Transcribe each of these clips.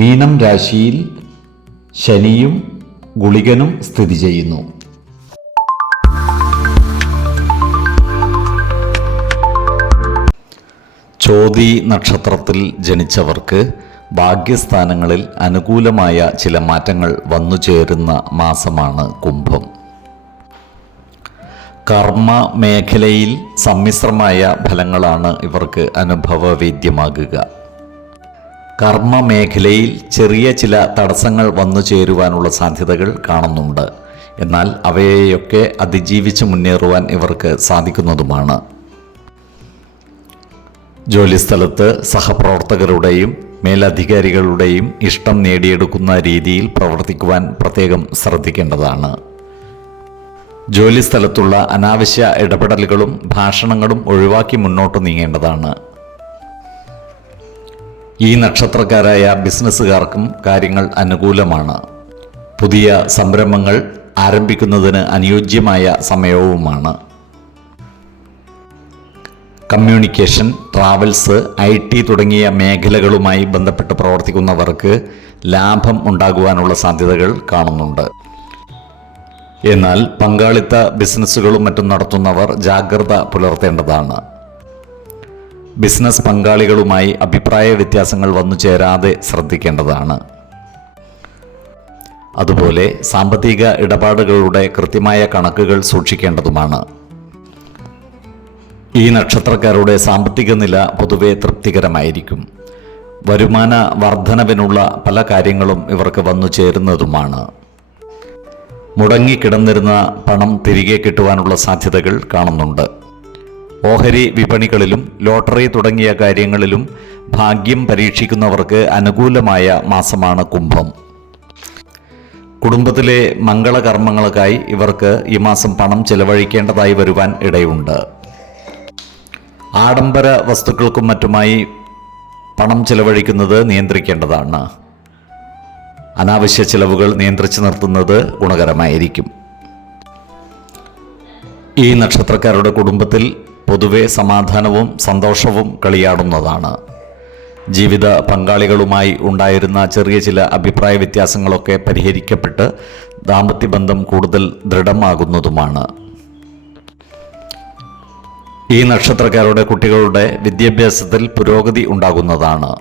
മീനം രാശിയിൽ ശനിയും ഗുളികനും സ്ഥിതി ചെയ്യുന്നു. ചോതി നക്ഷത്രത്തിൽ ജനിച്ചവർക്ക് ഭാഗ്യസ്ഥാനങ്ങളിൽ അനുകൂലമായ ചില മാറ്റങ്ങൾ വന്നു ചേരുന്ന മാസമാണ് കുംഭം. കർമ്മ മേഖലയിൽ സമ്മിശ്രമായ ഫലങ്ങളാണ് ഇവർക്ക് അനുഭവവേദ്യമാകുക. കർമ്മ മേഖലയിൽ ചെറിയ ചില തടസ്സങ്ങൾ വന്നു ചേരുവാനുള്ള സാധ്യതകൾ കാണുന്നുണ്ട്. എന്നാൽ അവയെയൊക്കെ അതിജീവിച്ച് മുന്നേറുവാൻ ഇവർക്ക് സാധിക്കുന്നതുമാണ്. ജോലിസ്ഥലത്ത് സഹപ്രവർത്തകരുടെയും മേലധികാരികളുടെയും ഇഷ്ടം നേടിയെടുക്കുന്ന രീതിയിൽ പ്രവർത്തിക്കുവാൻ പ്രത്യേകം ശ്രദ്ധിക്കേണ്ടതാണ്. ജോലിസ്ഥലത്തുള്ള അനാവശ്യ ഇടപെടലുകളും ഭാഷണങ്ങളും ഒഴിവാക്കി മുന്നോട്ട് നീങ്ങേണ്ടതാണ്. ഈ നക്ഷത്രക്കാരായ ബിസിനസ്സുകാർക്കും കാര്യങ്ങൾ അനുകൂലമാണ്. പുതിയ സംരംഭങ്ങൾ ആരംഭിക്കുന്നതിന് അനുയോജ്യമായ സമയവുമാണ്. കമ്മ്യൂണിക്കേഷൻ ട്രാവൽസ് ഐ ടി തുടങ്ങിയ മേഖലകളുമായി ബന്ധപ്പെട്ട് പ്രവർത്തിക്കുന്നവർക്ക് ലാഭം ഉണ്ടാകുവാനുള്ള സാധ്യതകൾ കാണുന്നുണ്ട്. എന്നാൽ പങ്കാളിത്ത ബിസിനസ്സുകളും മറ്റും നടത്തുന്നവർ ജാഗ്രത പുലർത്തേണ്ടതാണ്. ബിസിനസ് പങ്കാളികളുമായി അഭിപ്രായ വ്യത്യാസങ്ങൾ വന്നു ചേരാതെ ശ്രദ്ധിക്കേണ്ടതാണ്. അതുപോലെ സാമ്പത്തിക ഇടപാടുകളുടെ കൃത്യമായ കണക്കുകൾ സൂക്ഷിക്കേണ്ടതുമാണ്. ഈ നക്ഷത്രക്കാരുടെ സാമ്പത്തിക നില പൊതുവെ തൃപ്തികരമായിരിക്കും. വരുമാന വർധനവിനുള്ള പല കാര്യങ്ങളും ഇവർക്ക് വന്നു ചേരുന്നതുമാണ്. മുടങ്ങിക്കിടന്നിരുന്ന പണം തിരികെ കിട്ടുവാനുള്ള സാധ്യതകൾ കാണുന്നുണ്ട്. ഓഹരി വിപണികളിലും ലോട്ടറി തുടങ്ങിയ കാര്യങ്ങളിലും ഭാഗ്യം പരീക്ഷിക്കുന്നവർക്ക് അനുകൂലമായ മാസമാണ് കുംഭം. കുടുംബത്തിലെ മംഗളകർമ്മങ്ങൾക്കായി ഇവർക്ക് ഈ മാസം പണം ചെലവഴിക്കേണ്ടതായി വരുവാൻ ഇടയുണ്ട്. ആഡംബര വസ്തുക്കൾക്കും മറ്റുമായി പണം ചെലവഴിക്കുന്നത് നിയന്ത്രിക്കേണ്ടതാണ്. അനാവശ്യ ചെലവുകൾ നിയന്ത്രിച്ചു നിർത്തുന്നത് ഗുണകരമായിരിക്കും. ഈ നക്ഷത്രക്കാരുടെ കുടുംബത്തിൽ പൊതുവെ സമാധാനവും സന്തോഷവും കളിയാടുന്നതാണ്. ജീവിത പങ്കാളികളുമായി ഉണ്ടായിരുന്ന ചെറിയ ചില അഭിപ്രായ വ്യത്യാസങ്ങളൊക്കെ പരിഹരിക്കപ്പെട്ട് ദാമ്പത്യബന്ധം കൂടുതൽ ദൃഢമാകുന്നതുമാണ്. ഈ നക്ഷത്രക്കാരുടെ കുട്ടികളുടെ വിദ്യാഭ്യാസത്തിൽ പുരോഗതി ഉണ്ടാകുന്നതാണ്.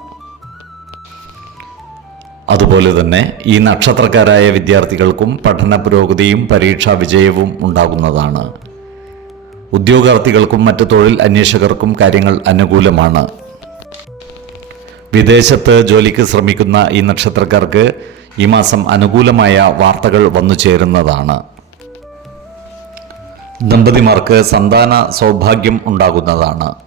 അതുപോലെ തന്നെ ഈ നക്ഷത്രക്കാരായ വിദ്യാർത്ഥികൾക്കും പഠന പുരോഗതിയും പരീക്ഷാ വിജയവും ഉണ്ടാകുന്നതാണ്. ഉദ്യോഗാർത്ഥികൾക്കും മറ്റ് തൊഴിൽ അന്വേഷകർക്കും കാര്യങ്ങൾ അനുകൂലമാണ്. വിദേശത്ത് ജോലിക്ക് ശ്രമിക്കുന്ന ഈ നക്ഷത്രക്കാർക്ക് ഈ മാസം അനുകൂലമായ വാർത്തകൾ വന്നു ചേരുന്നതാണ്. ദമ്പതിമാർക്ക് സന്താന സൗഭാഗ്യം ഉണ്ടാകുന്നതാണ്.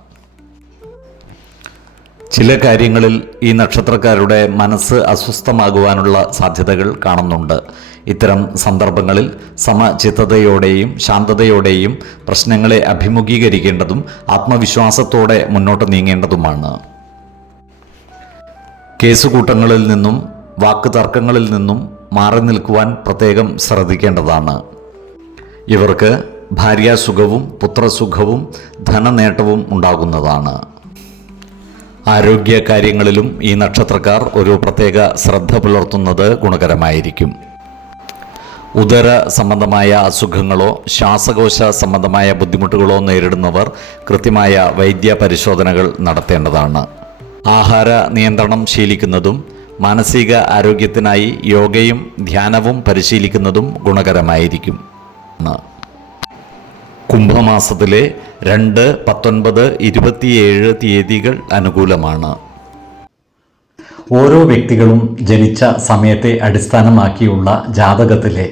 ചില കാര്യങ്ങളിൽ ഈ നക്ഷത്രക്കാരുടെ മനസ്സ് അസ്വസ്ഥമാകുവാനുള്ള സാധ്യതകൾ കാണുന്നുണ്ട്. ഇത്തരം സന്ദർഭങ്ങളിൽ സമചിത്തതയോടെയും ശാന്തതയോടെയും പ്രശ്നങ്ങളെ അഭിമുഖീകരിക്കേണ്ടതും ആത്മവിശ്വാസത്തോടെ മുന്നോട്ട് നീങ്ങേണ്ടതുമാണ്. കേസുകൂട്ടങ്ങളിൽ നിന്നും വാക്ക് തർക്കങ്ങളിൽ നിന്നും മാറി നിൽക്കുവാൻ പ്രത്യേകം ശ്രദ്ധിക്കേണ്ടതാണ്. ഇവർക്ക് ഭാര്യാസുഖവും പുത്രസുഖവും ധനനേട്ടവും ഉണ്ടാകുന്നതാണ്. ആരോഗ്യ കാര്യങ്ങളിലും ഈ നക്ഷത്രക്കാർ ഒരു പ്രത്യേക ശ്രദ്ധ പുലർത്തുന്നത് ഗുണകരമായിരിക്കും ഉദര സംബന്ധമായ അസുഖങ്ങളോ ശ്വാസകോശ സംബന്ധമായ ബുദ്ധിമുട്ടുകളോ നേരിടുന്നവർ കൃത്യമായ വൈദ്യ പരിശോധനകൾ നടത്തേണ്ടതാണ് ആഹാര നിയന്ത്രണം ശീലിക്കുന്നതും മാനസിക ആരോഗ്യത്തിനായി യോഗയും ധ്യാനവും പരിശീലിക്കുന്നതും ഗുണകരമായിരിക്കും. കുംഭമാസത്തിലെ രണ്ട് പത്തൊൻപത് ഇരുപത്തിയേഴ് തീയതികൾ അനുകൂലമാണ്. ഓരോ വ്യക്തികളും ജനിച്ച സമയത്തെ അടിസ്ഥാനമാക്കിയുള്ള ജാതകത്തിലെ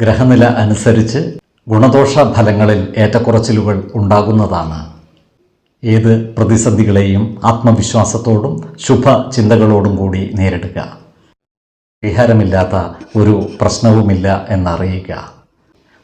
ഗ്രഹനില അനുസരിച്ച് ഗുണദോഷ ഫലങ്ങളിൽ ഏറ്റക്കുറച്ചിലുകൾ ഉണ്ടാകുന്നതാണ്. ഏത് പ്രതിസന്ധികളെയും ആത്മവിശ്വാസത്തോടും ശുഭ ചിന്തകളോടും കൂടി നേരിടുക. പരിഹാരമില്ലാത്ത ഒരു പ്രശ്നവുമില്ല എന്നറിയുക.